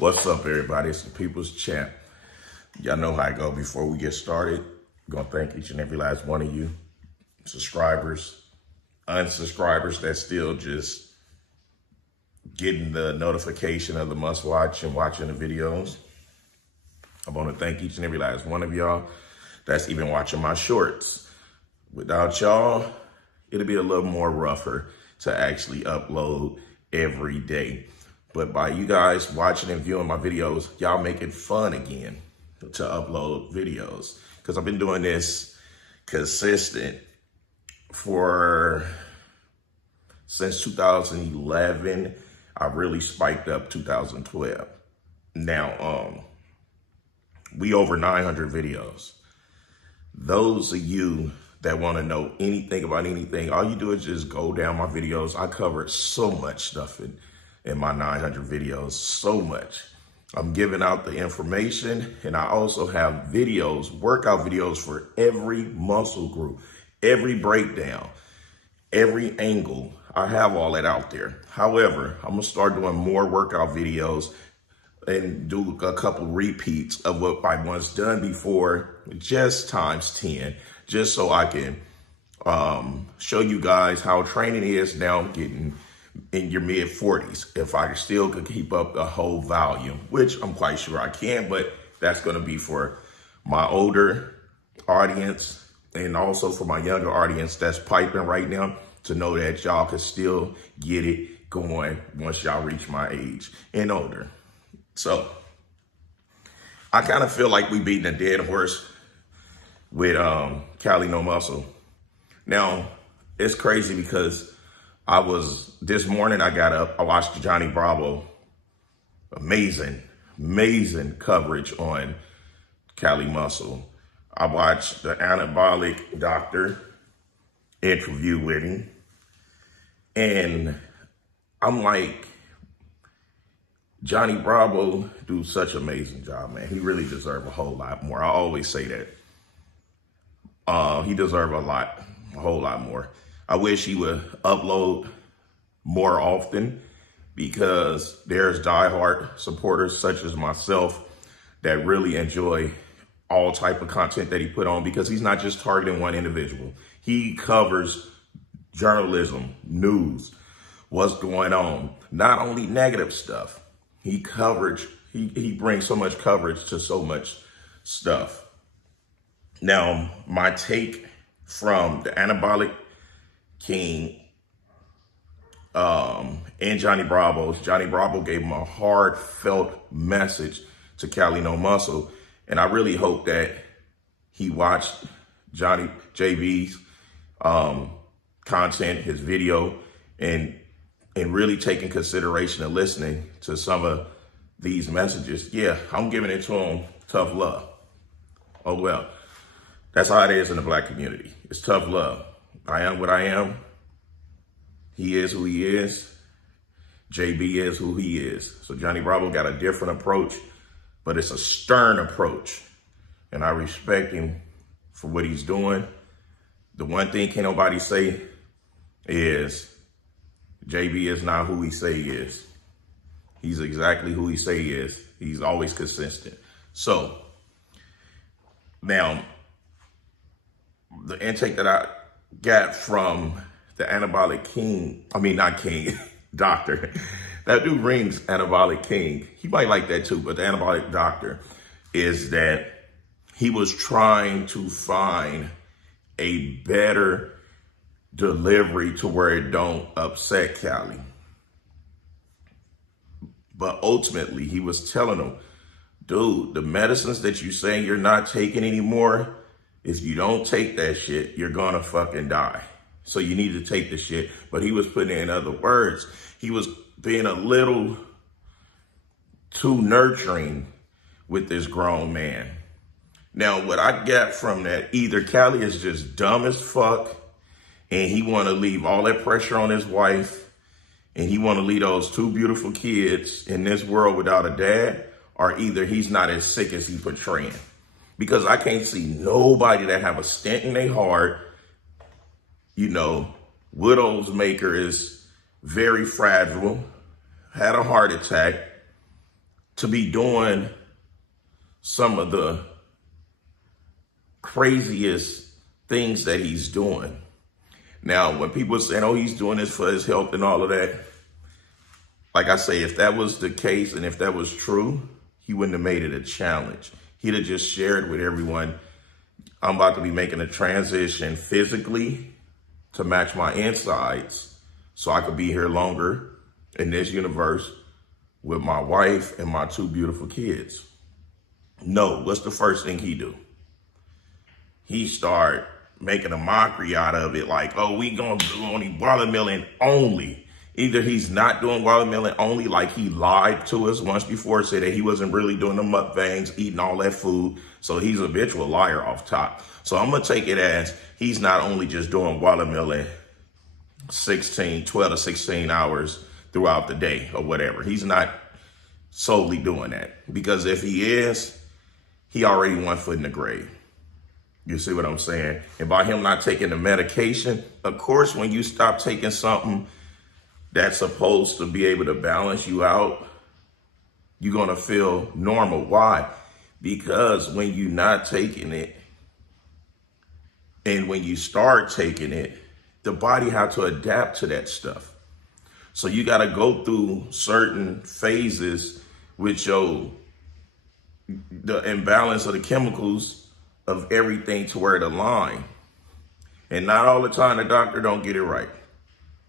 What's up, everybody? It's the People's Champ. Y'all know how I go. Before we get started, I'm going to thank each and every last one of you, subscribers, unsubscribers that still just getting the notification of the must watch and watching the videos. I want to thank each and every last one of y'all that's even watching my shorts. Without y'all, it'll be a little more rougher to actually upload every day. But by you guys watching and viewing my videos, y'all make it fun again to upload videos. Because I've been doing this consistent since 2011. I really spiked up 2012. Now, we over 900 videos. Those of you that want to know anything about anything, all you do is just go down my videos. I covered so much stuff in my 900 videos, so much. I'm giving out the information, and I also have videos, workout videos for every muscle group, every breakdown, every angle. I have all that out there. However, I'm gonna start doing more workout videos and do a couple repeats of what I once done before, just times 10, just so I can show you guys how training is now getting in your mid 40s. If I still could keep up the whole volume, which I'm quite sure I can, but that's going to be for my older audience and also for my younger audience that's piping right now, to know that y'all could still get it going once y'all reach my age and older. So I kind of feel like we beating a dead horse with Cali No Muscle. Now, it's crazy because this morning I got up, I watched Johnny Bravo. Amazing coverage on Cali Muscle. I watched the anabolic doctor interview with him. And I'm like, Johnny Bravo do such an amazing job, man. He really deserves a whole lot more. I always say that. He deserves a whole lot more. I wish he would upload more often, because there's diehard supporters such as myself that really enjoy all type of content that he put on, because he's not just targeting one individual. He covers journalism, news, what's going on, not only negative stuff. He brings so much coverage to so much stuff. Now, my take from the Anabolic King and Johnny Bravo gave him a heartfelt message to Cali No Muscle. And I really hope that he watched JB's content, his video, and really taking consideration and listening to some of these messages. Yeah, I'm giving it to him tough love. Oh, well, that's how it is in the Black community. It's tough love. I am what I am. He is who he is. JB is who he is. So Johnny Bravo got a different approach, but it's a stern approach. And I respect him for what he's doing. The one thing can't nobody say is JB is not who he say he is. He's exactly who he say he is. He's always consistent. So now, the intake that I got from the Anabolic King, doctor. That dude rings Anabolic King. He might like that too, but the Anabolic doctor is that he was trying to find a better delivery to where it don't upset Cali. But ultimately, he was telling him, dude, the medicines that you saying you're not taking anymore, if you don't take that shit, you're gonna fucking die. So you need to take the shit. But he was putting in other words. He was being a little too nurturing with this grown man. Now, what I got from that, either Cali is just dumb as fuck and he want to leave all that pressure on his wife and he want to leave those two beautiful kids in this world without a dad, or either he's not as sick as he portraying. Because I can't see nobody that have a stent in their heart. You know, widow's maker is very fragile, had a heart attack, to be doing some of the craziest things that he's doing. Now, when people are saying, oh, he's doing this for his health and all of that, like I say, if that was the case and if that was true, he wouldn't have made it a challenge. He'd have just shared with everyone, I'm about to be making a transition physically to match my insides so I could be here longer in this universe with my wife and my 2 beautiful kids. No, what's the first thing he do? He start making a mockery out of it, like, oh, we gonna do only watermelon only. Either he's not doing watermelon only, like he lied to us once before, said that he wasn't really doing the mukbangs, eating all that food. So he's a habitual liar off top. So I'm gonna take it as he's not only just doing watermelon 12 to 16 hours throughout the day or whatever. He's not solely doing that, because if he is, he already 1 foot in the grave. You see what I'm saying? And by him not taking the medication, of course, when you stop taking something that's supposed to be able to balance you out, you're going to feel normal. Why? Because when you're not taking it and when you start taking it, the body has to adapt to that stuff. So you got to go through certain phases with the imbalance of the chemicals of everything to where it align. And not all the time the doctor don't get it right.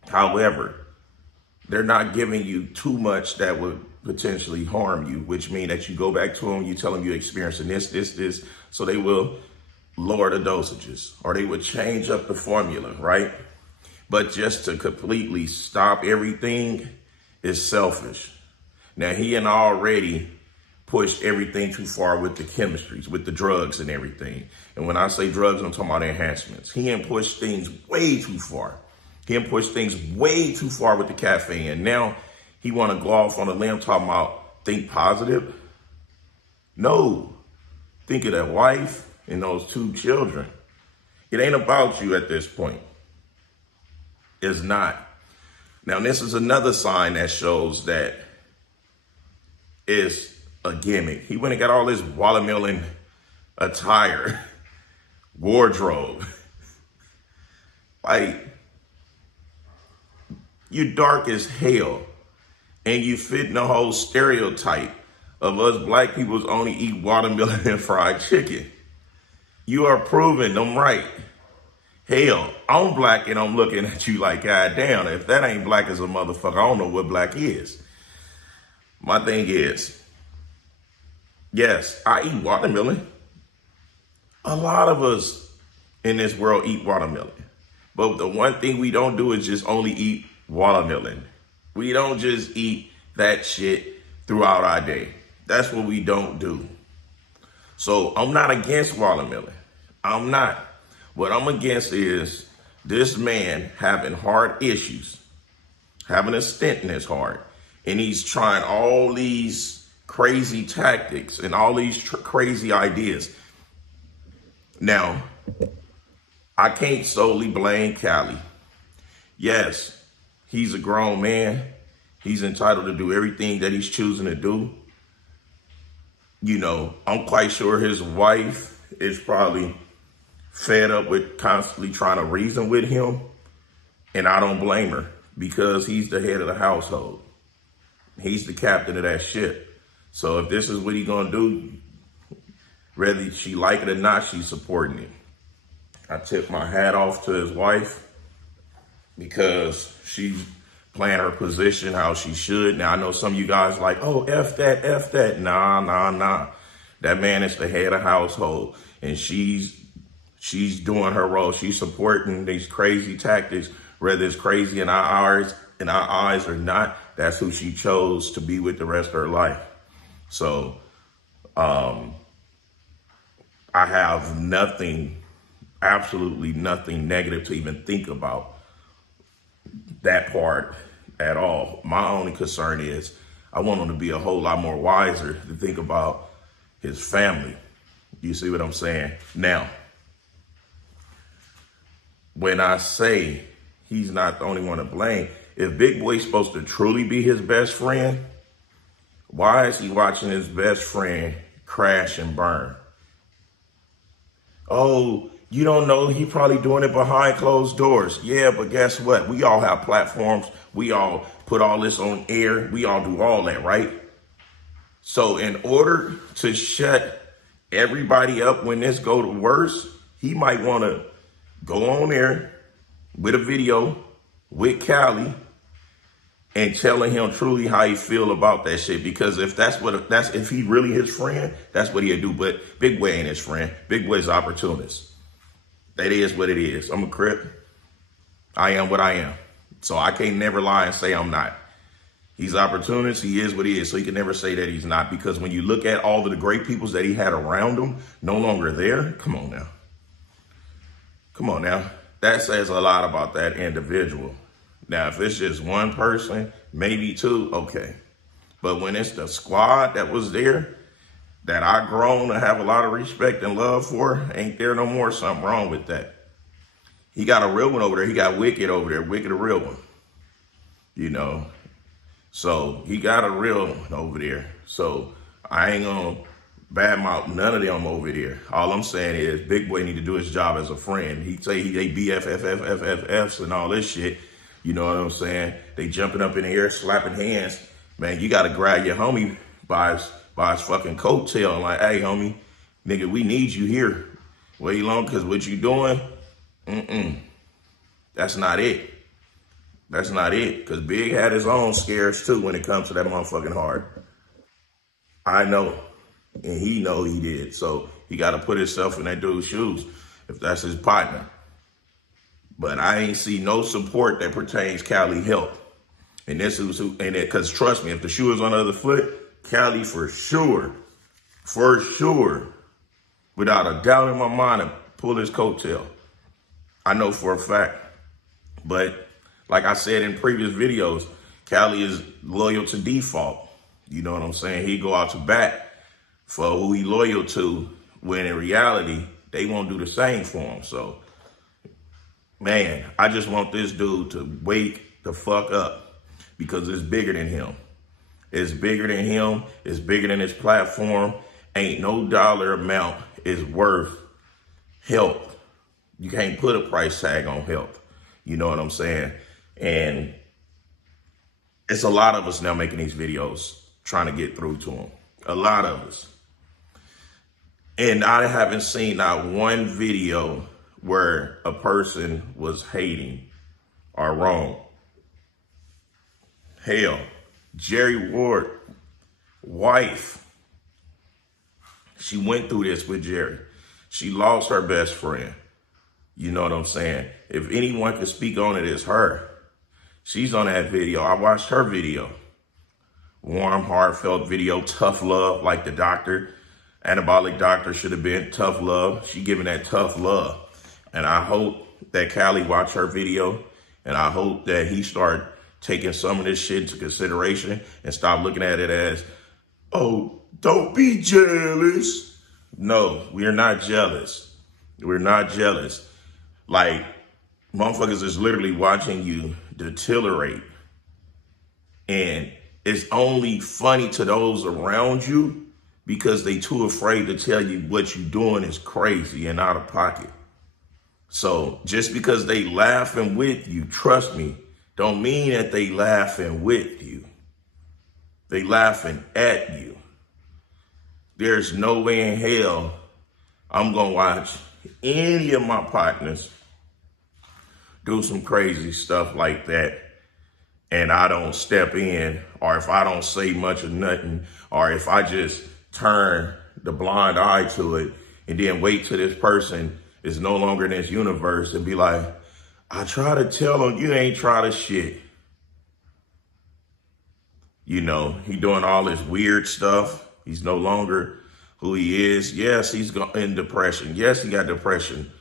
However, they're not giving you too much that would potentially harm you, which means that you go back to them, you tell them you're experiencing this, so they will lower the dosages or they would change up the formula, right? But just to completely stop everything is selfish. Now, he had already pushed everything too far with the chemistries, with the drugs and everything. And when I say drugs, I'm talking about enhancements. He had pushed things way too far. He had pushed things way too far with the caffeine. And now he want to go off on a limb talking about think positive. No, think of that wife and those 2 children. It ain't about you at this point. It's not. Now, this is another sign that shows that it's a gimmick. He went and got all this watermelon attire, wardrobe. Like, you dark as hell, and you fit in the whole stereotype of us black people's only eat watermelon and fried chicken. You are proving them right. Hell, I'm black and I'm looking at you like, God damn, if that ain't black as a motherfucker, I don't know what black is. My thing is, yes, I eat watermelon. A lot of us in this world eat watermelon. But the one thing we don't do is just only eat watermelon. We don't just eat that shit throughout our day. That's what we don't do. So I'm not against watermelon. I'm not. What I'm against is this man having heart issues, having a stent in his heart, and he's trying all these crazy tactics and all these crazy ideas. Now, I can't solely blame Cali. Yes, he's a grown man. He's entitled to do everything that he's choosing to do. You know, I'm quite sure his wife is probably fed up with constantly trying to reason with him. And I don't blame her, because he's the head of the household. He's the captain of that ship. So if this is what he's going to do, whether she like it or not, she's supporting it. I tip my hat off to his wife, because she's playing her position how she should. Now, I know some of you guys like, oh, F that, F that. Nah. That man is the head of household, and she's doing her role. She's supporting these crazy tactics, whether it's crazy in our eyes or not. That's who she chose to be with the rest of her life. So I have nothing, absolutely nothing negative to even think about that part at all. My only concern is I want him to be a whole lot more wiser to think about his family. You see what I'm saying? Now, when I say he's not the only one to blame, if Big Boy's supposed to truly be his best friend, Why is he watching his best friend crash and burn? Oh, you don't know, he probably doing it behind closed doors. Yeah, but guess what? We all have platforms. We all put all this on air. We all do all that, right? So in order to shut everybody up when this go to worse, he might want to go on there with a video with Cali and telling him truly how he feel about that shit. Because if if he really his friend, that's what he'd do. But Big Boy ain't his friend. Big Boy's opportunist. That is what it is. I'm a Crip. I am what I am. So I can't never lie and say I'm not. He's opportunist. He is what he is. So he can never say that he's not. Because when you look at all of the great peoples that he had around him, no longer there. Come on now. Come on now. That says a lot about that individual. Now, if it's just one person, maybe two, okay. But when it's the squad that was there, that I grown to have a lot of respect and love for, ain't there no more. Something wrong with that. He got a real one over there. He got Wicked over there. Wicked, a real one. You know. So he got a real one over there. So I ain't gonna badmouth none of them over there. All I'm saying is Big Boy need to do his job as a friend. He say they BFFs and all this shit. You know what I'm saying? They jumping up in the air, slapping hands. Man, you got to grab your homie by his fucking coattail and like, hey, homie, nigga, we need you here. Way long, because what you doing, that's not it. That's not it. Because Big had his own scares, too, when it comes to that motherfucking heart. I know. And he know he did. So he got to put himself in that dude's shoes if that's his partner. But I ain't see no support that pertains Cali help. And this is who, and because trust me, if the shoe is on the other foot, Cali for sure, without a doubt in my mind, pull his coattail. I know for a fact. But like I said in previous videos, Cali is loyal to default. You know what I'm saying? He go out to bat for who he loyal to, when in reality, they won't do the same for him. So, man, I just want this dude to wake the fuck up, because it's bigger than him. It's bigger than him. It's bigger than his platform. Ain't no dollar amount is worth help. You can't put a price tag on help. You know what I'm saying? And it's a lot of us now making these videos trying to get through to him. A lot of us. And I haven't seen not one video where a person was hating or wrong. Hell, Jerry Ward, wife, she went through this with Jerry. She lost her best friend. You know what I'm saying? If anyone can speak on it, it's her. She's on that video. I watched her video. Warm, heartfelt video, tough love, like the doctor. Anabolic doctor should have been tough love. She giving that tough love. And I hope that Cali watch her video, and I hope that he start taking some of this shit into consideration and stop looking at it as, oh, don't be jealous. No, we're not jealous. We're not jealous. Like, motherfuckers is literally watching you deteriorate. And it's only funny to those around you because they too afraid to tell you what you're doing is crazy and out of pocket. So just because they laughing with you, trust me, don't mean that they laughing with you. They laughing at you. There's no way in hell I'm going to watch any of my partners do some crazy stuff like that and I don't step in, or if I don't say much of nothing, or if I just turn the blind eye to it and then wait till this person is no longer in this universe and be like, I try to tell him you ain't try to shit. You know, he doing all this weird stuff. He's no longer who he is. Yes, he's in depression. Yes, he got depression.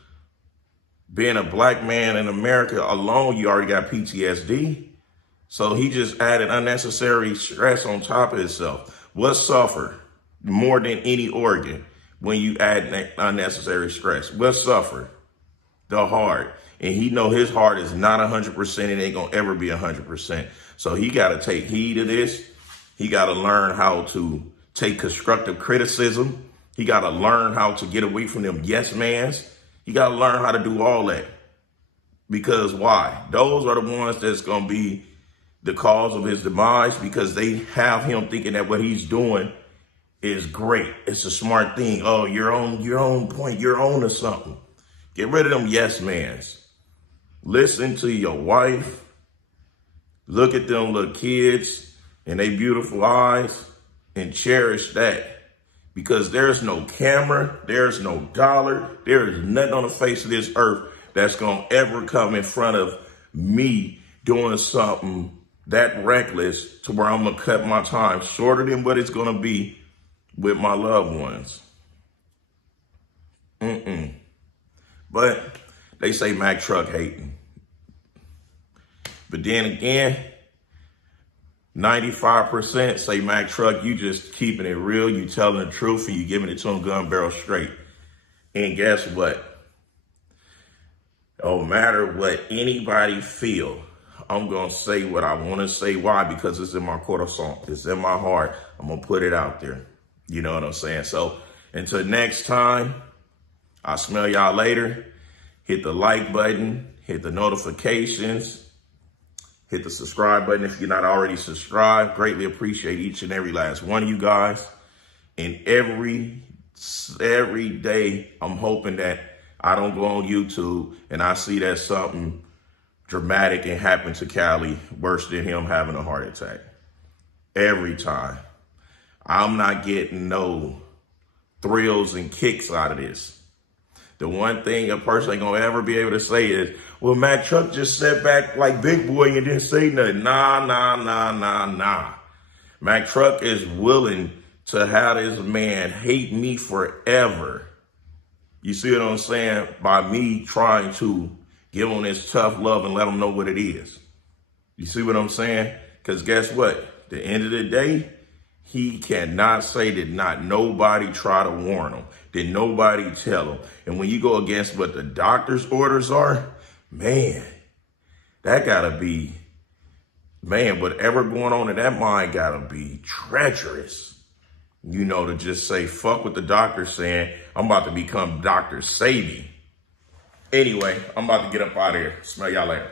Being a black man in America alone, you already got PTSD. So he just added unnecessary stress on top of himself. What suffer more than any organ when you add unnecessary stress? What suffer? The heart. And he know his heart is not 100%. It ain't going to ever be 100%. So he got to take heed of this. He got to learn how to take constructive criticism. He got to learn how to get away from them yes mans. He got to learn how to do all that. Because why? Those are the ones that's going to be the cause of his demise, because they have him thinking that what he's doing is great. It's a smart thing. Oh, you're on point. You're on to something. Get rid of them yes mans. Listen to your wife. Look at them little kids and they beautiful eyes and cherish that. Because there's no camera, there's no dollar, there is nothing on the face of this earth that's going to ever come in front of me doing something that reckless to where I'm going to cut my time shorter than what it's going to be with my loved ones. But they say Mack Truck hating. But then again, 95% say Mack Truck, you just keeping it real, you telling the truth, and you giving it to them gun barrel straight. And guess what? No matter what anybody feel, I'm going to say what I want to say. Why? Because it's in my corazon. It's in my heart. I'm going to put it out there. You know what I'm saying? So until next time, I'll smell y'all later. Hit the like button. Hit the notifications. Hit the subscribe button if you're not already subscribed. Greatly appreciate each and every last one of you guys. And every day, I'm hoping that I don't go on YouTube and I see that something dramatic and happen to Cali worse than him having a heart attack. Every time. I'm not getting no thrills and kicks out of this. The one thing a person ain't gonna ever be able to say is, well, Mack Truck just sat back like big boy and didn't say nothing. Nah. Mack Truck is willing to have this man hate me forever. You see what I'm saying? By me trying to give him this tough love and let him know what it is. You see what I'm saying? Because guess what? At the end of the day, he cannot say that not nobody try to warn him, that nobody tell him. And when you go against what the doctor's orders are, man, that gotta be, man, whatever going on in that mind gotta be treacherous. You know, to just say, fuck what the doctor's saying. I'm about to become Dr. Sadie. Anyway, I'm about to get up out of here. Smell y'all later.